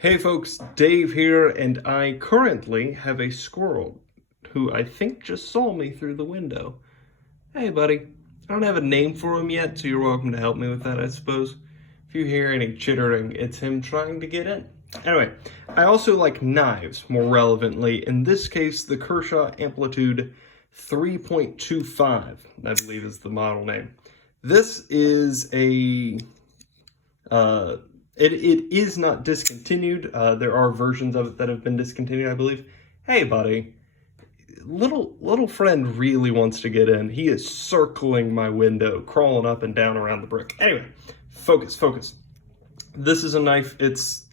Hey folks, Dave here, and I currently have a squirrel who I think just saw me through the window. Hey buddy, I don't have a name for him yet, so you're welcome to help me with that, I suppose. If you hear any chittering, it's him trying to get in. Anyway, I also like knives, more relevantly. In this case, the Kershaw Amplitude 3.25, I believe is the model name. This is a It is not discontinued. There are versions of it that have been discontinued, I believe. Hey, buddy. Little friend really wants to get in. He is circling my window, crawling up and down around the brick. Anyway, focus. This is a knife. It's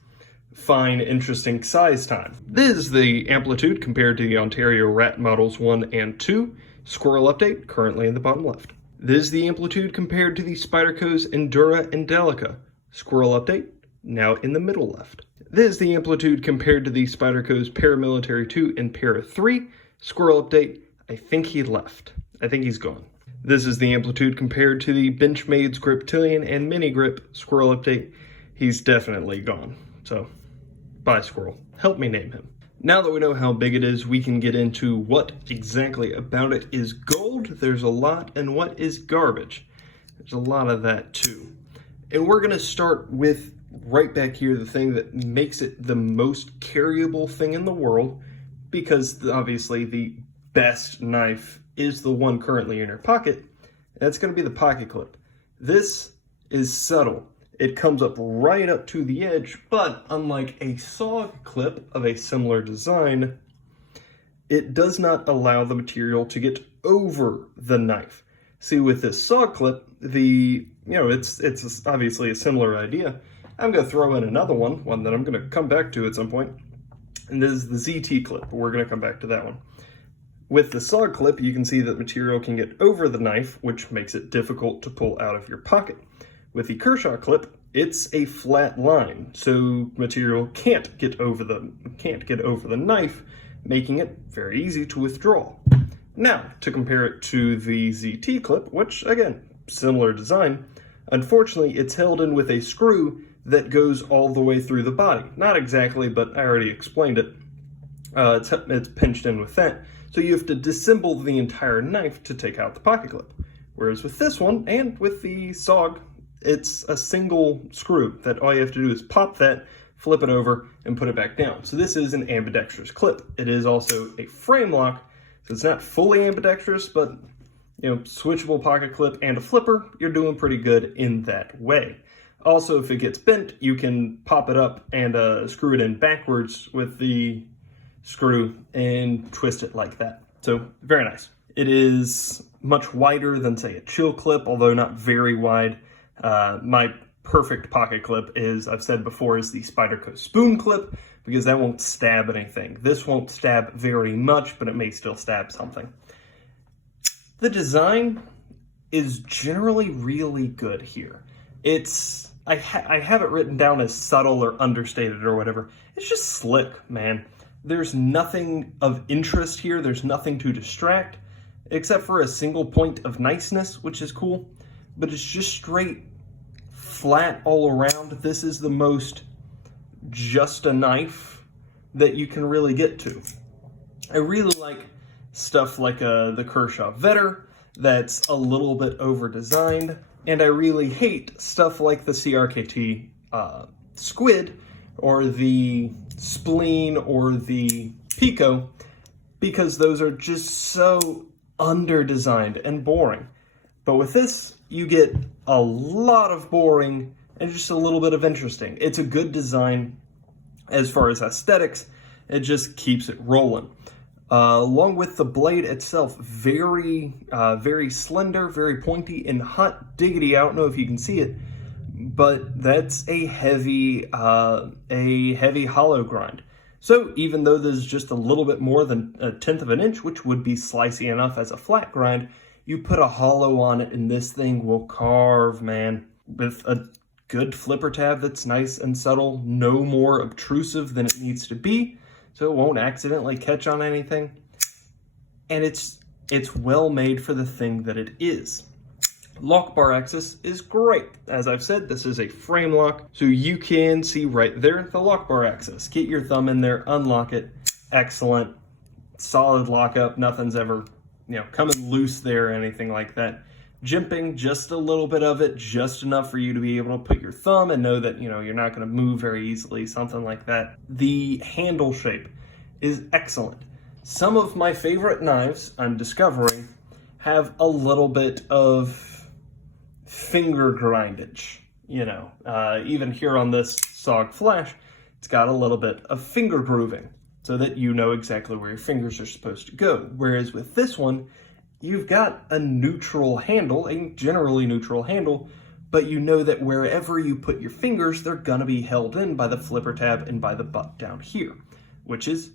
fine, interesting size time. This is the Amplitude compared to the Ontario Rat Models 1 and 2. Squirrel update, currently in the bottom left. This is the Amplitude compared to the Spyderco's Endura and Delica. Squirrel update, now in the middle left. This is the Amplitude compared to the Spyderco's Paramilitary 2 and Para 3. Squirrel update, I think he left. I think he's gone. This is the Amplitude compared to the Benchmade's Griptilian and Mini Grip. Squirrel update, he's definitely gone. So, bye Squirrel. Help me name him. Now that we know how big it is, we can get into what exactly about it is gold. There's a lot, and what is garbage. There's a lot of that too. And we're gonna start with right back here, the thing that makes it the most carryable thing in the world, because obviously the best knife is the one currently in your pocket. That's gonna be the pocket clip. This is subtle. It comes up right up to the edge, but unlike a saw clip of a similar design, it does not allow the material to get over the knife. See, with this saw clip, it's obviously a similar idea. I'm going to throw in another one that I'm going to come back to at some point, and this is the ZT clip. We're going to come back to that one. With the saw clip, you can see that material can get over the knife, which makes it difficult to pull out of your pocket. With the Kershaw clip, it's a flat line, so material can't get over the knife, making it very easy to withdraw. Now, to compare it to the ZT clip, which again, similar design, unfortunately it's held in with a screw that goes all the way through the body. Not exactly, but I already explained it. It's pinched in with that, so you have to disassemble the entire knife to take out the pocket clip. Whereas with this one, and with the SOG, it's a single screw that all you have to do is pop that, flip it over, and put it back down. So this is an ambidextrous clip. It is also a frame lock, so it's not fully ambidextrous, but switchable pocket clip and a flipper, you're doing pretty good in that way. Also, if it gets bent, you can pop it up and screw it in backwards with the screw and twist it like that. So very nice. It is much wider than, say, a chill clip, although not very wide. My perfect pocket clip is, I've said before, is the Spyderco spoon clip, because that won't stab anything. This won't stab very much, but it may still stab something. The design is generally really good here. I have it written down as subtle or understated or whatever. It's just slick, man. There's nothing of interest here. There's nothing to distract, except for a single point of niceness, which is cool. But it's just straight, flat all around. This is the most just a knife that you can really get to. I really like stuff like the Kershaw Vetter that's a little bit over-designed, and I really hate stuff like the CRKT Squid or the Spleen or the Pico, because those are just so under-designed and boring. But with this, you get a lot of boring and just a little bit of interesting. It's a good design as far as aesthetics. It just keeps it rolling. Along with the blade itself, very slender, very pointy, and hot diggity. I don't know if you can see it, but that's a heavy hollow grind. So even though there's just a little bit more than 1/10 of an inch, which would be slicey enough as a flat grind, you put a hollow on it and this thing will carve, man. With a good flipper tab that's nice and subtle, no more obtrusive than it needs to be, so it won't accidentally catch on anything. And it's well made for the thing that it is. Lock bar access is great. As I've said, this is a frame lock, so you can see right there the lock bar access. Get your thumb in there, unlock it. Excellent. Solid lockup. Nothing's ever, coming loose there or anything like that. Jimping, just a little bit of it, just enough for you to be able to put your thumb and know that, you're not going to move very easily, something like that. The handle shape is excellent. Some of my favorite knives, I'm discovering, have a little bit of finger grindage, even here on this SOG Flash, it's got a little bit of finger grooving so that you know exactly where your fingers are supposed to go. Whereas with this one, you've got a neutral handle, a generally neutral handle, but you know that wherever you put your fingers, they're gonna be held in by the flipper tab and by the butt down here, which is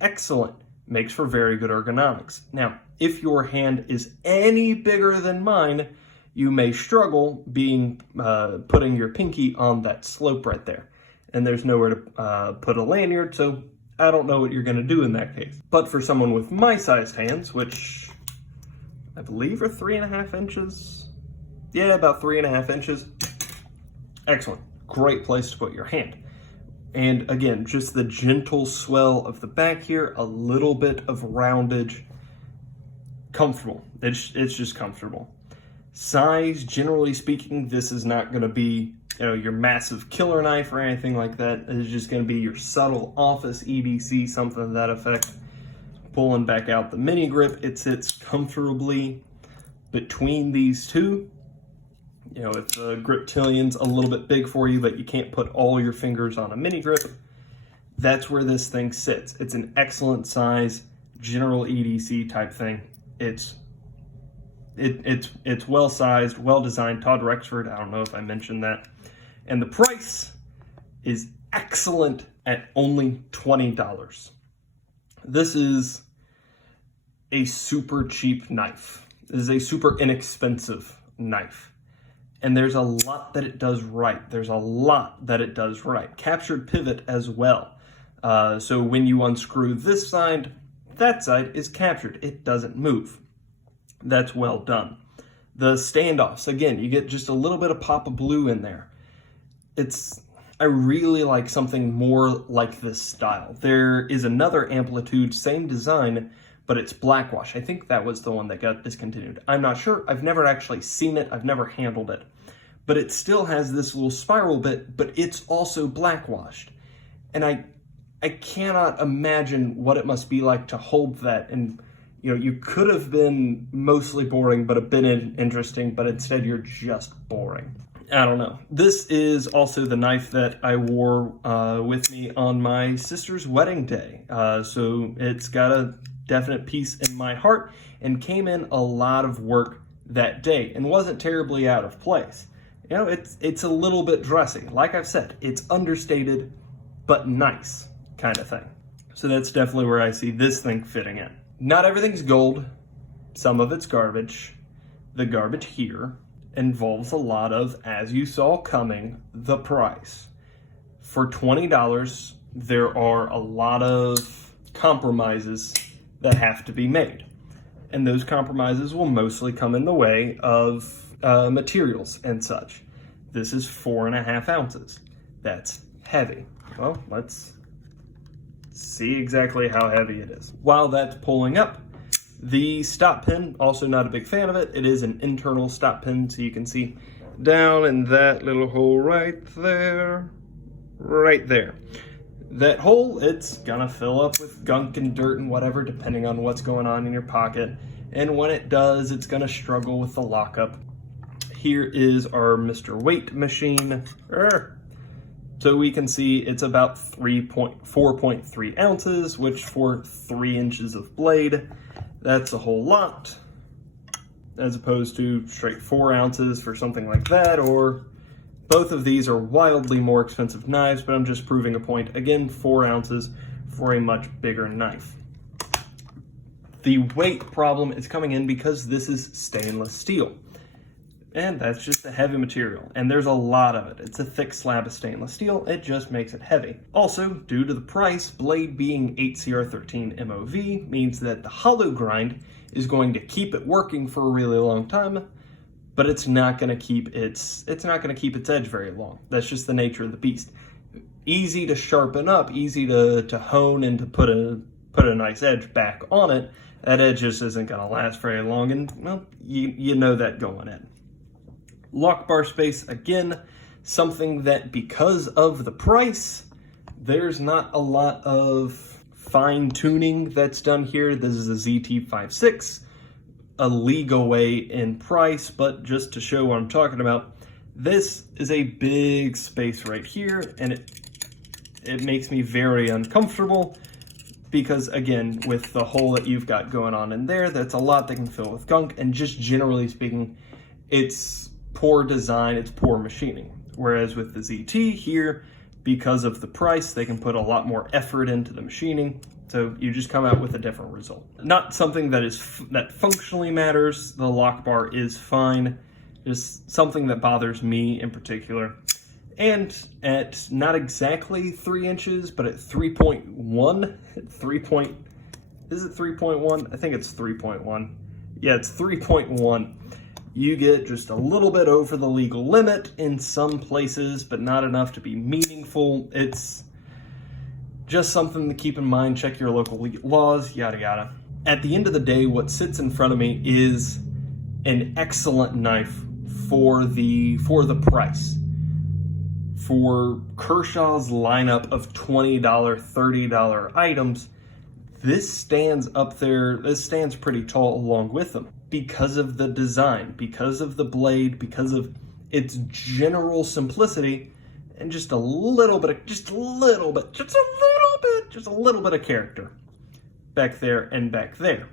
excellent. Makes for very good ergonomics. Now, if your hand is any bigger than mine, you may struggle putting your pinky on that slope right there. And there's nowhere to put a lanyard, so I don't know what you're gonna do in that case. But for someone with my sized hands, which I believe are 3.5 inches. Yeah, about 3.5 inches. Excellent, great place to put your hand. And again, just the gentle swell of the back here, a little bit of roundage, comfortable. It's just comfortable. Size, generally speaking, this is not going to be your massive killer knife or anything like that. It's just going to be your subtle office EDC, something to that effect. Pulling back out the mini grip, it sits comfortably between these two. If the griptillion's a little bit big for you, but you can't put all your fingers on a mini grip, that's where this thing sits. It's an excellent size, general EDC type thing. It's well sized, well designed. Todd Rexford, I don't know if I mentioned that. And the price is excellent at only $20. This is a super cheap knife. This is a super inexpensive knife. And there's a lot that it does right. Captured pivot as well. So when you unscrew this side, that side is captured. It doesn't move. That's well done. The standoffs, again, you get just a little bit of pop of blue in there. I really like something more like this style. There is another Amplitude, same design, but it's blackwash. I think that was the one that got discontinued. I'm not sure. I've never actually seen it. I've never handled it. But it still has this little spiral bit, but it's also blackwashed. And I cannot imagine what it must be like to hold that. And, you could have been mostly boring, but a bit interesting, but instead you're just boring. I don't know. This is also the knife that I wore with me on my sister's wedding day. So it's got a definite piece in my heart and came in a lot of work that day and wasn't terribly out of place. It's a little bit dressy. Like I've said, it's understated, but nice kind of thing. So that's definitely where I see this thing fitting in. Not everything's gold. Some of it's garbage. The garbage here involves a lot of, as you saw coming, the price. For $20, there are a lot of compromises that have to be made. And those compromises will mostly come in the way of materials and such. This is 4.5 ounces. That's heavy. Well, let's see exactly how heavy it is. While that's pulling up, the stop pin, also not a big fan of it. It is an internal stop pin, so you can see down in that little hole right there. That hole, it's gonna fill up with gunk and dirt and whatever, depending on what's going on in your pocket. And when it does, it's gonna struggle with the lockup. Here is our Mr. Weight machine. So we can see it's about 4.3 ounces, which for 3 inches of blade, that's a whole lot, as opposed to straight 4 ounces for something like that, or both of these are wildly more expensive knives, but I'm just proving a point. Again, 4 ounces for a much bigger knife. The weight problem is coming in because this is stainless steel. And that's just a heavy material, and there's a lot of it. It's a thick slab of stainless steel, it just makes it heavy. Also, due to the price, blade being 8CR13 MOV means that the hollow grind is going to keep it working for a really long time, but it's not going to keep its edge very long. That's just the nature of the beast. Easy to sharpen up, easy to hone and to put a nice edge back on it. That edge just isn't going to last very long, and well, you know that going in. Lock bar space, again, something that because of the price, there's not a lot of fine tuning that's done here. This is a ZT56, a league away in price, but just to show what I'm talking about, this is a big space right here, and it makes me very uncomfortable because, again, with the hole that you've got going on in there, that's a lot that can fill with gunk, and just generally speaking, it's poor design, it's poor machining. Whereas with the ZT here, because of the price, they can put a lot more effort into the machining, so you just come out with a different result. Not something that functionally matters. The lock bar is fine, just something that bothers me in particular. And at not exactly 3 inches, but at 3.1, is it 3.1? I think it's 3.1. Yeah, it's 3.1. You get just a little bit over the legal limit in some places, but not enough to be meaningful. It's just something to keep in mind. Check your local laws, yada yada. At the end of the day, what sits in front of me is an excellent knife for the price. For Kershaw's lineup of $20, $30 items, this stands up there, this stands pretty tall along with them because of the design, because of the blade, because of its general simplicity, and just a little bit of character back there and back there.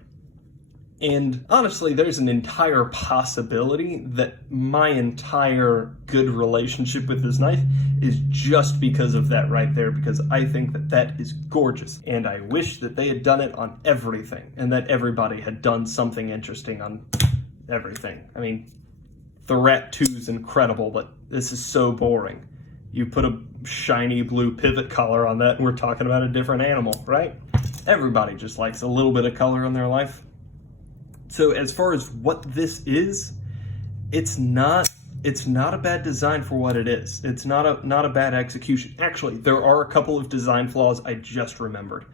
And honestly, there's an entire possibility that my entire good relationship with this knife is just because of that right there, because I think that that is gorgeous. And I wish that they had done it on everything, and that everybody had done something interesting on everything. I mean, the Rat 2 is incredible, but this is so boring. You put a shiny blue pivot collar on that, and we're talking about a different animal, right? Everybody just likes a little bit of color in their life. So as far as what this is, it's not a bad design for what it is. It's not a bad execution. Actually, there are a couple of design flaws I just remembered.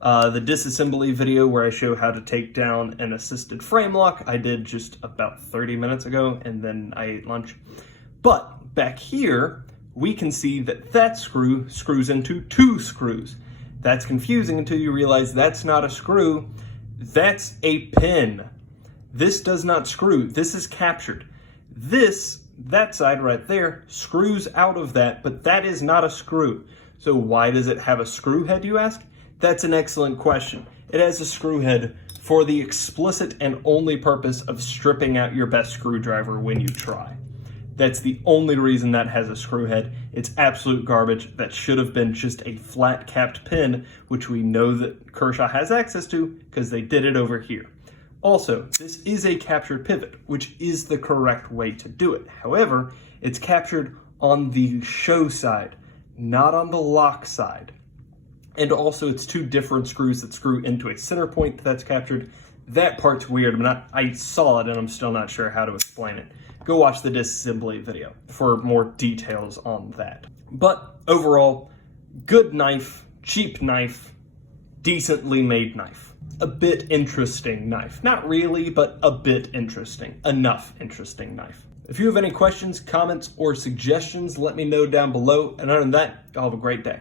The disassembly video where I show how to take down an assisted frame lock, I did just about 30 minutes ago, and then I ate lunch. But back here, we can see that screw screws into 2 screws. That's confusing until you realize that's not a screw, that's a pin. This does not screw, this is captured. That side right there, screws out of that, but that is not a screw. So why does it have a screw head, you ask? That's an excellent question. It has a screw head for the explicit and only purpose of stripping out your best screwdriver when you try. That's the only reason that has a screw head. It's absolute garbage. That should have been just a flat capped pin, which we know that Kershaw has access to because they did it over here. Also, this is a captured pivot, which is the correct way to do it. However, it's captured on the show side, not on the lock side. And also, it's 2 different screws that screw into a center point that's captured. That part's weird. I saw it and I'm still not sure how to explain it. Go watch the disassembly video for more details on that. But overall, good knife, cheap knife, decently made knife. A bit interesting knife. Not really, but a bit interesting. Enough interesting knife. If you have any questions, comments, or suggestions, let me know down below. And other than that, y'all have a great day.